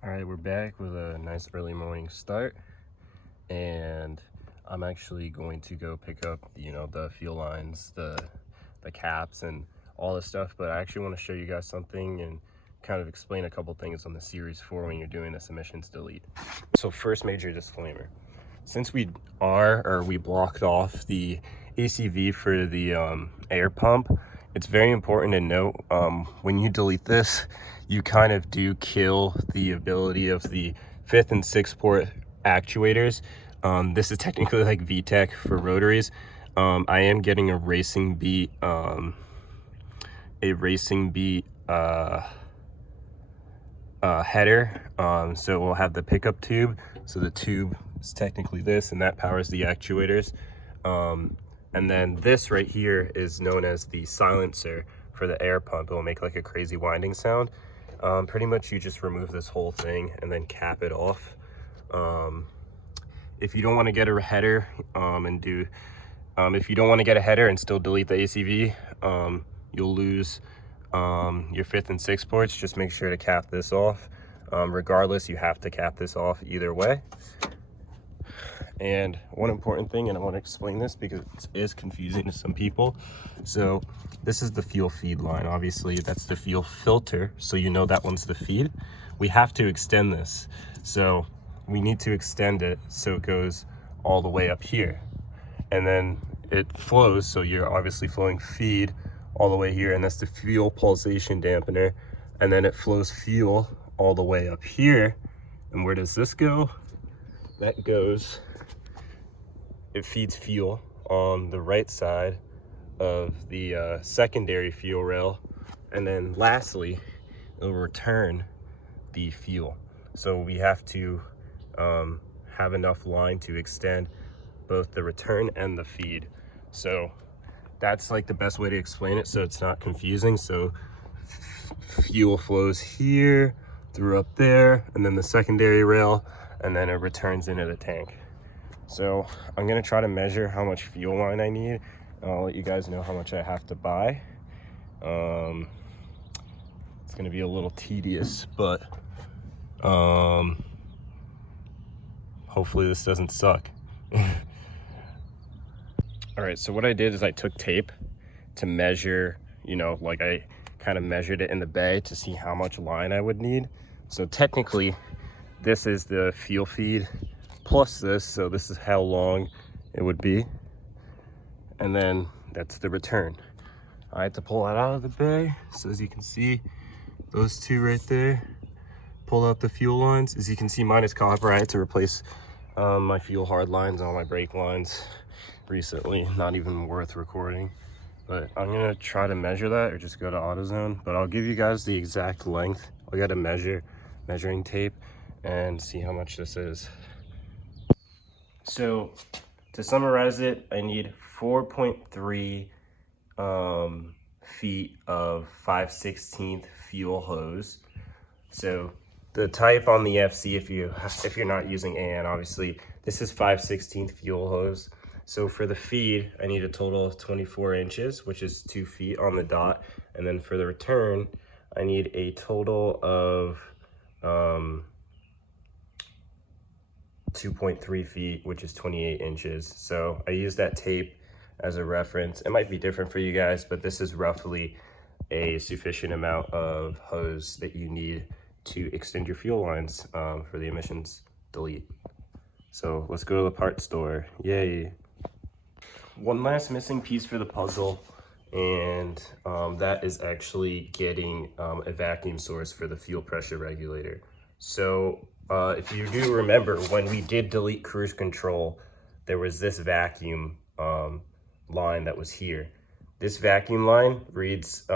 All right, we're back with a nice early morning start, and I'm actually going to go pick up, the fuel lines, the caps, and all this stuff. But I actually want to show you guys something and kind of explain a couple things on the Series 4 when you're doing this emissions delete. So first major disclaimer: since we blocked off the ACV for the air pump, it's very important to note when you delete this, you kind of do kill the ability of the 5th and 6th port actuators. This is technically like VTEC for rotaries. I am getting a Racing Beat header. So we'll have the pickup tube. So the tube is technically this, and that powers the actuators. And then this right here is known as the silencer for the air pump. It will make like a crazy winding sound. Pretty much you just remove this whole thing and then cap it off. If you don't want to get a header if you don't want to get a header and still delete the ACV, you'll lose your 5th and 6th ports. Just make sure to cap this off. Regardless, you have to cap this off either way. And one important thing, and I want to explain this because it is confusing to some people. So this is the fuel feed line. Obviously that's the fuel filter, so you know that one's the feed. We have to extend this, so we need to extend it so it goes all the way up here, and then it flows. So you're obviously flowing feed all the way here, and that's the fuel pulsation dampener, and then it flows fuel all the way up here. And where does this go? That goes, it feeds fuel on the right side of the secondary fuel rail, and then lastly it'll return the fuel. So we have to have enough line to extend both the return and the feed. So that's like the best way to explain it so it's not confusing. So fuel flows here through up there, and then the secondary rail, and then it returns into the tank. So I'm gonna try to measure how much fuel line I need, and I'll let you guys know how much I have to buy. It's gonna be a little tedious, but hopefully this doesn't suck. All right, so what I did is I took tape to measure, like I kind of measured it in the bay to see how much line I would need. So technically this is the fuel feed plus this, so this is how long it would be, and then that's the return. I had to pull that out of the bay, so as you can see, those two right there, pull out the fuel lines. As you can see, mine is copper. I had to replace my fuel hard lines on my brake lines recently. Not even worth recording, but I'm gonna try to measure that, or just go to AutoZone, but I'll give you guys the exact length. I gotta measuring tape and see how much this is. So to summarize it, I need 4.3 feet of 5/16 fuel hose. So the type on the FC, if you're not using AN, obviously this is 5/16 fuel hose. So for the feed, I need a total of 24 inches, which is 2 feet on the dot. And then for the return, I need a total of 2.3 feet, which is 28 inches. So I use that tape as a reference. It might be different for you guys, but this is roughly a sufficient amount of hose that you need to extend your fuel lines for the emissions delete. So let's go to the parts store. Yay. One last missing piece for the puzzle, and that is actually getting a vacuum source for the fuel pressure regulator. So if you do remember, when we did delete cruise control, there was this vacuum line that was here. This vacuum line reads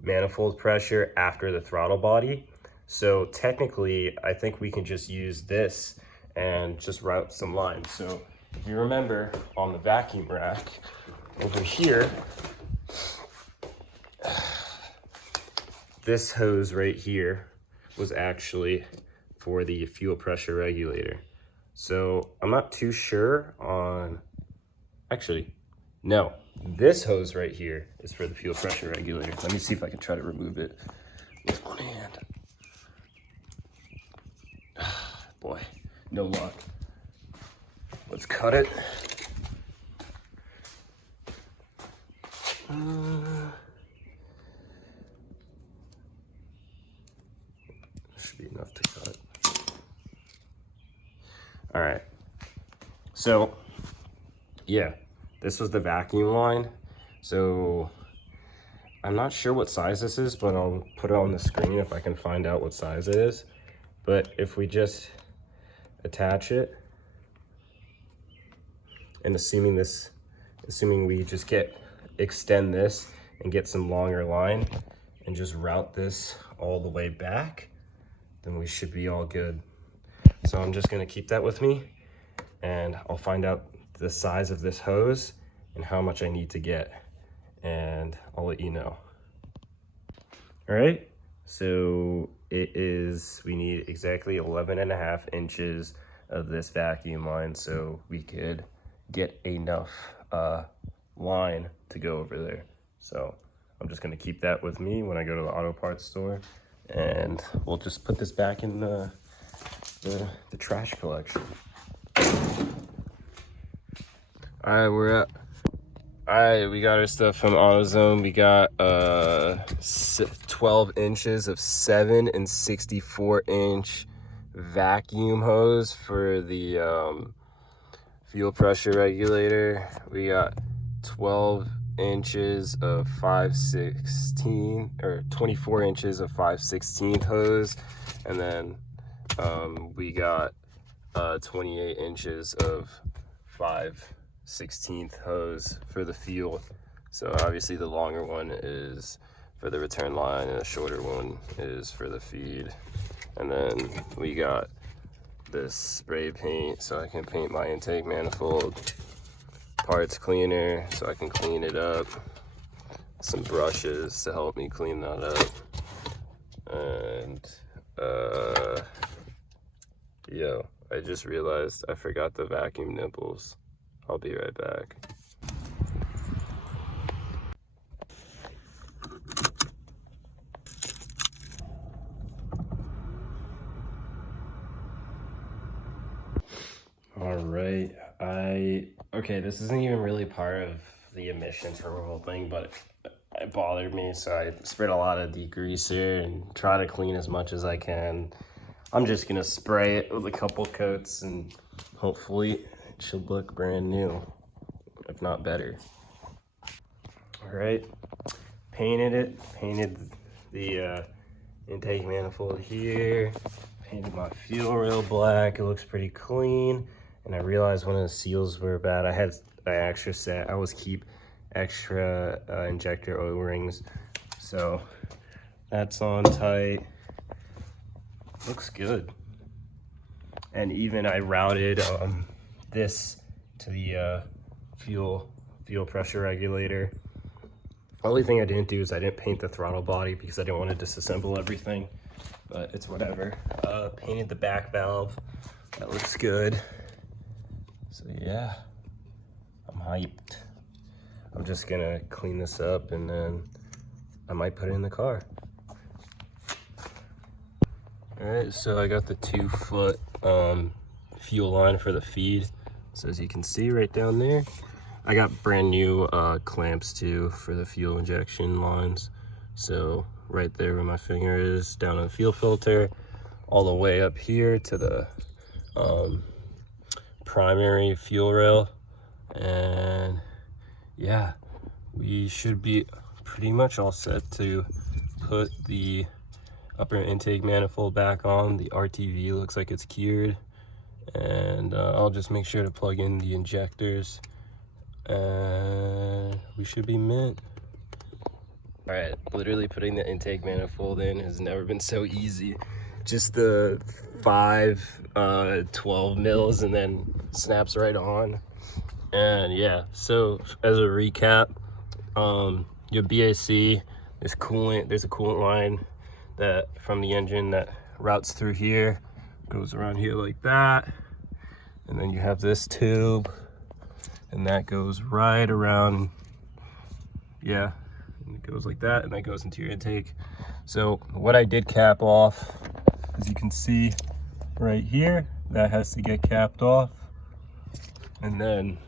manifold pressure after the throttle body. So technically, I think we can just use this and just route some lines. So if you remember, on the vacuum rack over here, this hose right here was actually for the fuel pressure regulator. So I'm not too sure on, actually, no, this hose right here is for the fuel pressure regulator. Let me see if I can try to remove it with one hand. no luck. Let's cut it. Should be enough to cut. All right. So, yeah, this was the vacuum line. So, I'm not sure what size this is, but I'll put it on the screen if I can find out what size it is. But if we just attach it, and assuming we just extend this and get some longer line and just route this all the way back, then we should be all good. So I'm just gonna keep that with me, and I'll find out the size of this hose and how much I need to get, and I'll let you know. All right, so we need exactly 11.5 inches of this vacuum line so we could get enough line to go over there. So I'm just gonna keep that with me when I go to the auto parts store, and we'll just put this back in the trash collection. All right, we got our stuff from AutoZone. We got 12 inches of 7 and 64-inch vacuum hose for the fuel pressure regulator. We got 12 inches of 5/16 or 24 inches of 5/16 hose, and then we got 28 inches of 5/16 hose for the fuel. So obviously the longer one is for the return line and the shorter one is for the feed. And then we got this spray paint so I can paint my intake manifold, parts cleaner so I can clean it up, some brushes to help me clean that up, and yo, I just realized I forgot the vacuum nipples. I'll be right back. All right, okay, this isn't even really part of the emissions removal thing, but it bothered me, so I sprayed a lot of degreaser and try to clean as much as I can. I'm just gonna spray it with a couple coats and hopefully it should look brand new, if not better. All right, painted the intake manifold here, painted my fuel rail black. It looks pretty clean. And I realized one of the seals were bad. I always keep extra injector O-rings. So that's on tight. Looks good. And even I routed this to the fuel pressure regulator. Only thing I didn't do is I didn't paint the throttle body because I didn't want to disassemble everything, but it's whatever. Painted the back valve. That looks good. So yeah, I'm hyped. I'm just gonna clean this up and then I might put it in the car. All right, so I got the 2-foot fuel line for the feed. So as you can see right down there, I got brand new clamps too for the fuel injection lines. So right there where my finger is, down on the fuel filter, all the way up here to the primary fuel rail. And yeah, we should be pretty much all set to put the upper intake manifold back on. The RTV looks like it's cured, and I'll just make sure to plug in the injectors and we should be mint. All right, literally putting the intake manifold in has never been so easy. Just the 12 mils and then snaps right on. And yeah, so as a recap, your BAC, there's a coolant line that from the engine that routes through here, goes around here like that, and then you have this tube, and that goes right around, yeah, and it goes like that, and that goes into your intake. So what I did cap off, as you can see right here, that has to get capped off. And then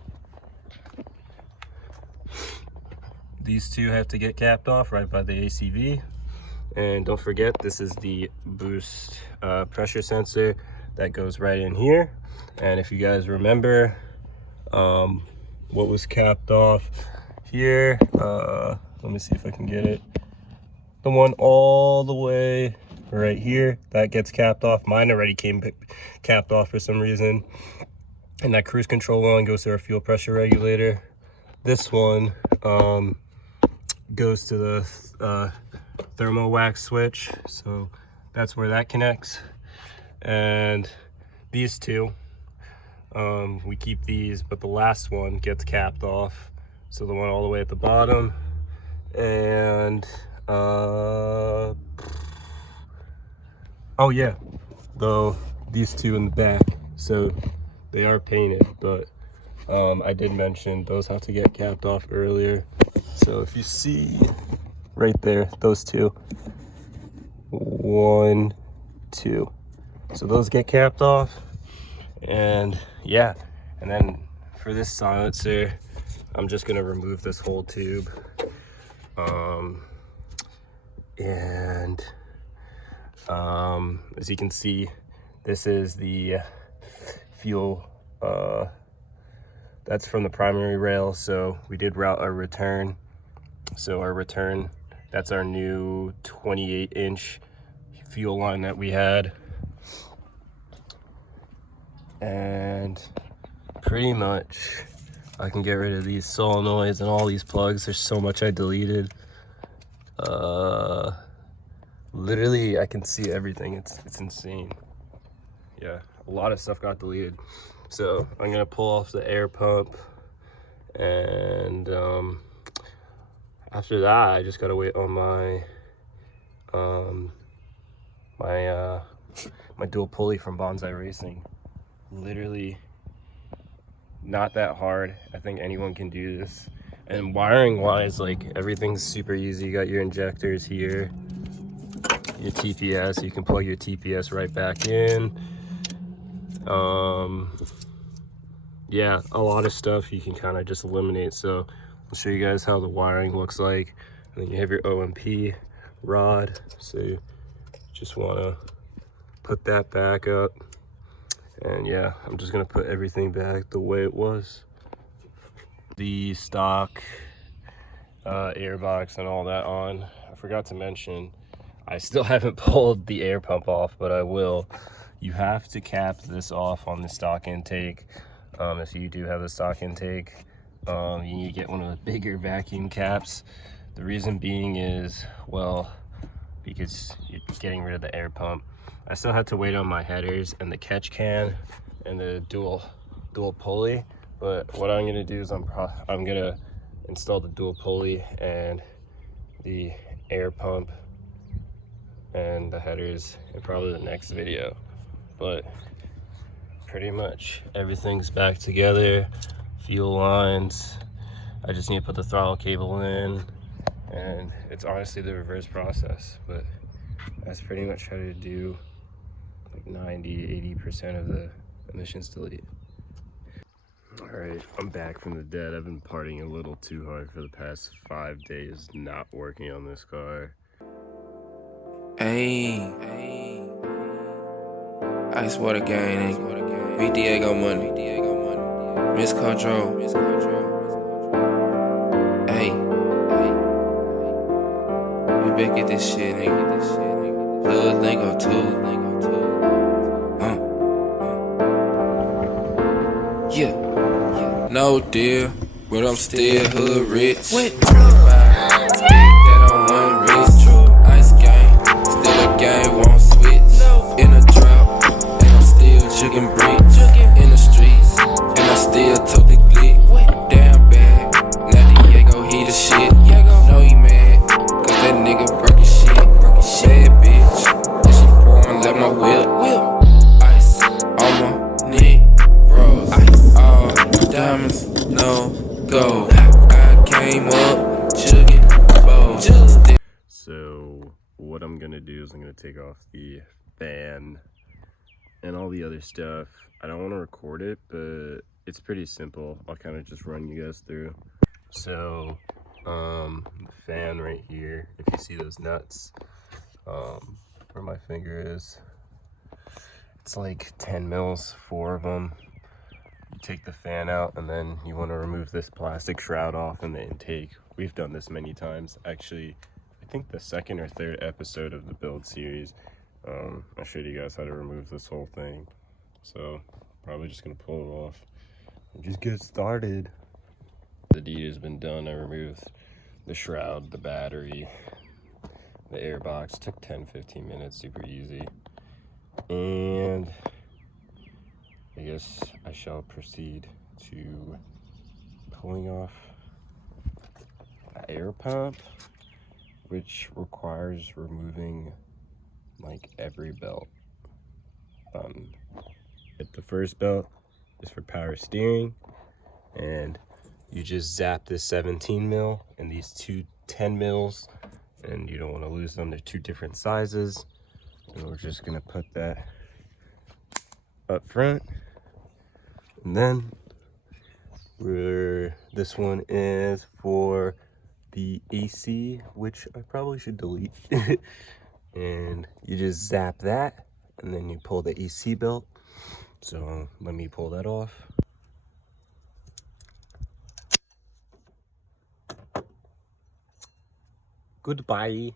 these two have to get capped off right by the ACV. And don't forget, this is the boost pressure sensor that goes right in here. And if you guys remember what was capped off here, let me see if I can get it. The one all the way right here, that gets capped off. Mine already came capped off for some reason. And that cruise control one goes to our fuel pressure regulator. This one goes to the thermo wax switch, so that's where that connects. And these two, we keep these, but the last one gets capped off, so the one all the way at the bottom. And oh yeah, though these two in the back, so they are painted, but I did mention those have to get capped off earlier. So if you see right there, those two, 1, 2, so those get capped off. And yeah, and then for this silencer, I'm just gonna remove this whole tube. As you can see, this is the fuel, that's from the primary rail. So we did route our return. So our return, that's our new 28-inch fuel line that we had. And pretty much I can get rid of these solenoids and all these plugs. There's so much I deleted. Literally I can see everything. It's insane. Yeah, a lot of stuff got deleted. So I'm gonna pull off the air pump, and after that I just gotta wait on my my dual pulley from Bonsai Racing. Literally not that hard. I think anyone can do this. And wiring wise, like, everything's super easy. You got your injectors here, your TPS, you can plug your TPS right back in. Yeah, a lot of stuff you can kind of just eliminate. So I'll show you guys how the wiring looks like. And then you have your OMP rod, so you just want to put that back up. And yeah, I'm just gonna put everything back the way it was. The stock air box and all that on. I forgot to mention, I still haven't pulled the air pump off, but I will. You have to cap this off on the stock intake. If you do have the stock intake, you need to get one of the bigger vacuum caps. The reason being is, well, because you're getting rid of the air pump. I still had to wait on my headers and the catch can and the dual pulley, but what I'm gonna do is I'm gonna install the dual pulley and the air pump and the headers in probably the next video. But pretty much everything's back together. Fuel lines, I just need to put the throttle cable in, and it's honestly the reverse process, but that's pretty much how to do like 90-80% of the emissions delete. All right, I'm back from the dead. I've been partying a little too hard for the past 5 days, not working on this car. Hey, Ice Water Gang, Pt.2 money, Miss Control. Hey, we better get this shit, nigga. Lil' Lingo 2. Yeah, no deal, but I'm still hood rich. 25, stick that on one wrist. Ice game, still a game, won't switch. In a drought, and I'm still jugging bricks. In the streets, and I still took the click. Damn bad, now Diego, he the shit. Know he mad, cause that nigga broke his shit. Bad bitch, and she pouring let my whip. Ice on my neck, froze. Ice all diamonds, no gold. I came up chugging bold. So what I'm gonna do is I'm gonna take off the fan and all the other stuff. I don't want to record it, but it's pretty simple. I'll kind of just run you guys through. So the fan right here, if you see those nuts, where my finger is, it's like 10 mils, 4 of them. You take the fan out, and then you want to remove this plastic shroud off in the intake. We've done this many times. Actually, I think the 2nd or 3rd episode of the build series, I showed you guys how to remove this whole thing. So probably just gonna pull it off and just get started. The deed has been done. I removed the shroud, the battery, the air box. Took 10-15 minutes, super easy. And I guess I shall proceed to pulling off the air pump, which requires removing like every belt. The first belt is for power steering, and you just zap this 17 mil and these two 10 mils, and you don't want to lose them. They're 2 different sizes, and we're just gonna put that up front. And then this one is for the AC, which I probably should delete. And you just zap that, and then you pull the AC belt. So let me pull that off. Goodbye.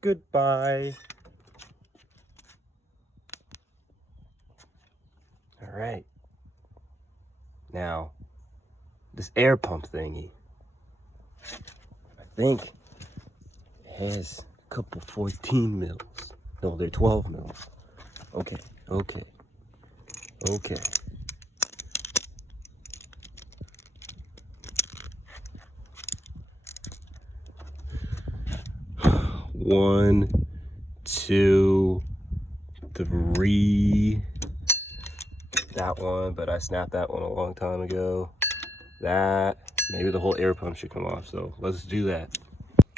Goodbye. All right. Now, this air pump thingy, I think it has a couple 14 mils. No, they're 12 mils. Okay. One, 2, 3. That one, but I snapped that one a long time ago. That, maybe the whole air pump should come off, so let's do that.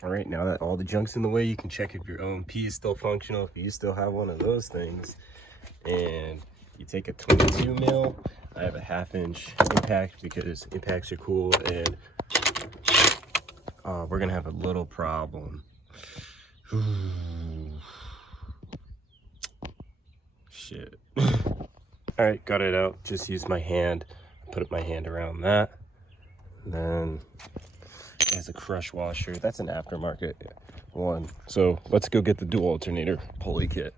All right, now that all the junk's in the way, you can check if your OMP is still functional, if you still have one of those things. And you take a 22 mil. I have a 1/2 inch impact because impacts are cool, and we're gonna have a little problem. Shit. All right, got it out. Just use my hand. Put my hand around that. And then there's a crush washer. That's an aftermarket one. So let's go get the dual alternator pulley kit.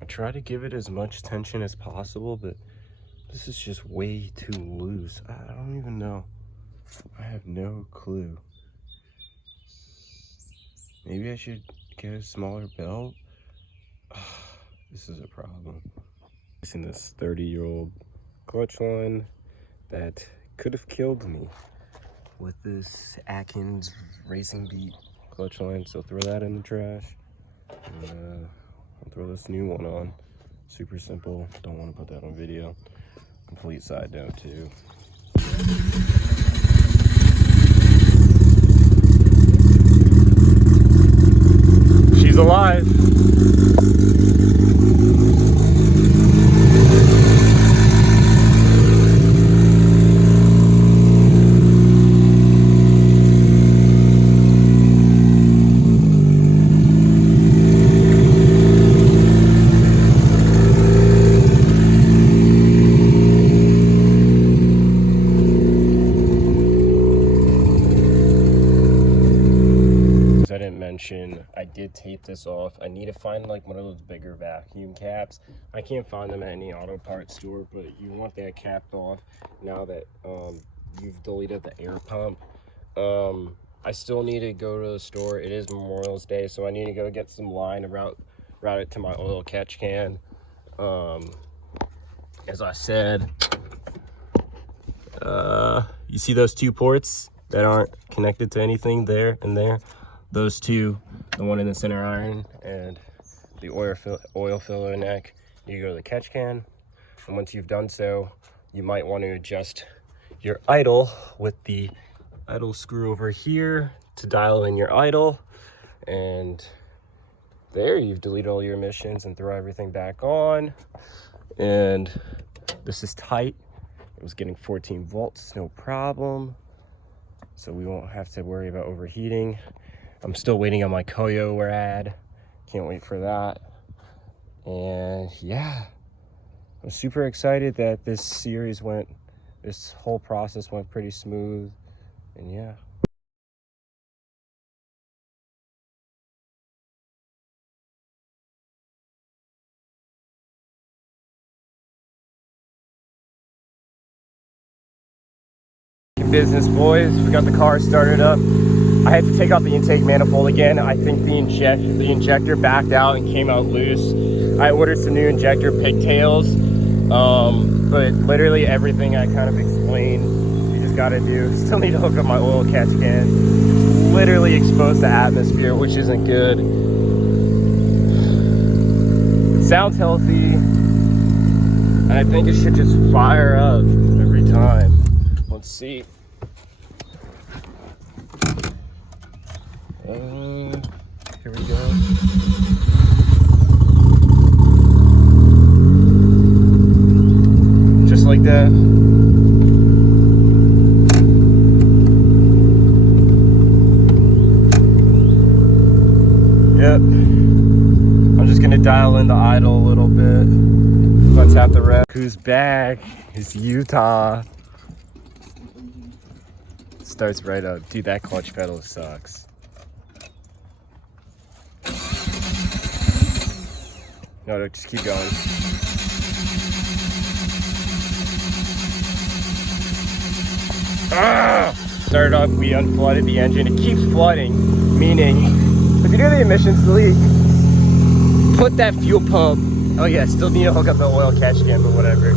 I try to give it as much tension as possible, but this is just way too loose. I don't even know. I have no clue. Maybe I should get a smaller belt. This is a problem. Using this 30-year-old clutch line that could have killed me with this Atkins Racing Beat clutch line. So throw that in the trash. And, I'll throw this new one on. Super simple. Don't want to put that on video. Complete side note too. She's alive. I did tape this off. I need to find like one of those bigger vacuum caps. I can't find them at any auto parts store, but you want that capped off now that you've deleted the air pump. I still need to go to the store. It is Memorial's Day, so I need to go get some line and route it to my oil catch can. As I said, you see those 2 ports that aren't connected to anything there and there? Those 2, the one in the center iron and the oil filler neck, you go to the catch can. And once you've done so, you might want to adjust your idle with the idle screw over here to dial in your idle. And there, you've deleted all your emissions and throw everything back on. And this is tight. It was getting 14 volts, no problem. So we won't have to worry about overheating. I'm still waiting on my Koyo rad. Can't wait for that. And yeah, I'm super excited that this whole process went pretty smooth. And yeah. Business, boys. We got the car started up. I had to take out the intake manifold again. I think the injector backed out and came out loose. I ordered some new injector pigtails, but literally everything I kind of explained, you just gotta do. Still need to hook up my oil catch can. It's literally exposed to atmosphere, which isn't good. It sounds healthy, and I think it should just fire up every time. Let's see. Here we go. Just like that. Yep. I'm just gonna dial in the idle a little bit. Let's have the rest. Who's back? It's Utah. Starts right up. Dude, that clutch pedal sucks. No, just keep going. Started up, we unflooded the engine. It keeps flooding, meaning if you do the emissions delete, put that fuel pump. Oh yeah, still need to hook up the oil catch can, but whatever.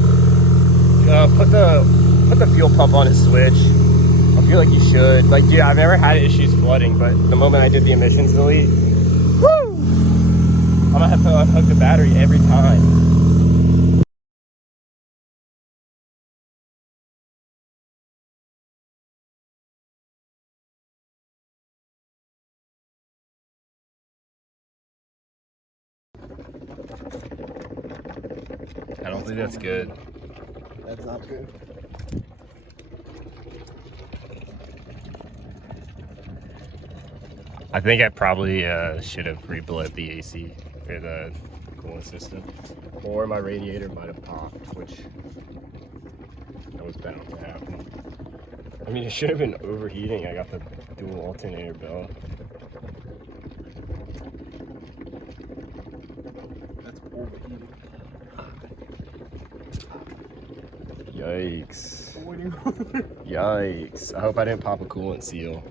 Put the fuel pump on a switch. I feel like you should. Like, dude, I've never had issues flooding, but the moment I did the emissions delete, woo! I'm gonna have to unhook the battery every time. I don't think that's good. That's not good. I think I probably should have rebled the AC or the cooling system, or my radiator might have popped, which that was bound to happen. I mean, it should have been overheating. I got the dual alternator belt. That's overheating. Yikes. Yikes. I hope I didn't pop a coolant seal.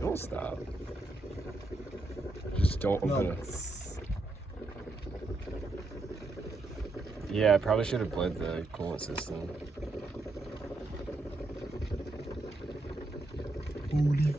Don't stop. Just don't open it. Yeah, I probably should have bled the coolant system. Holy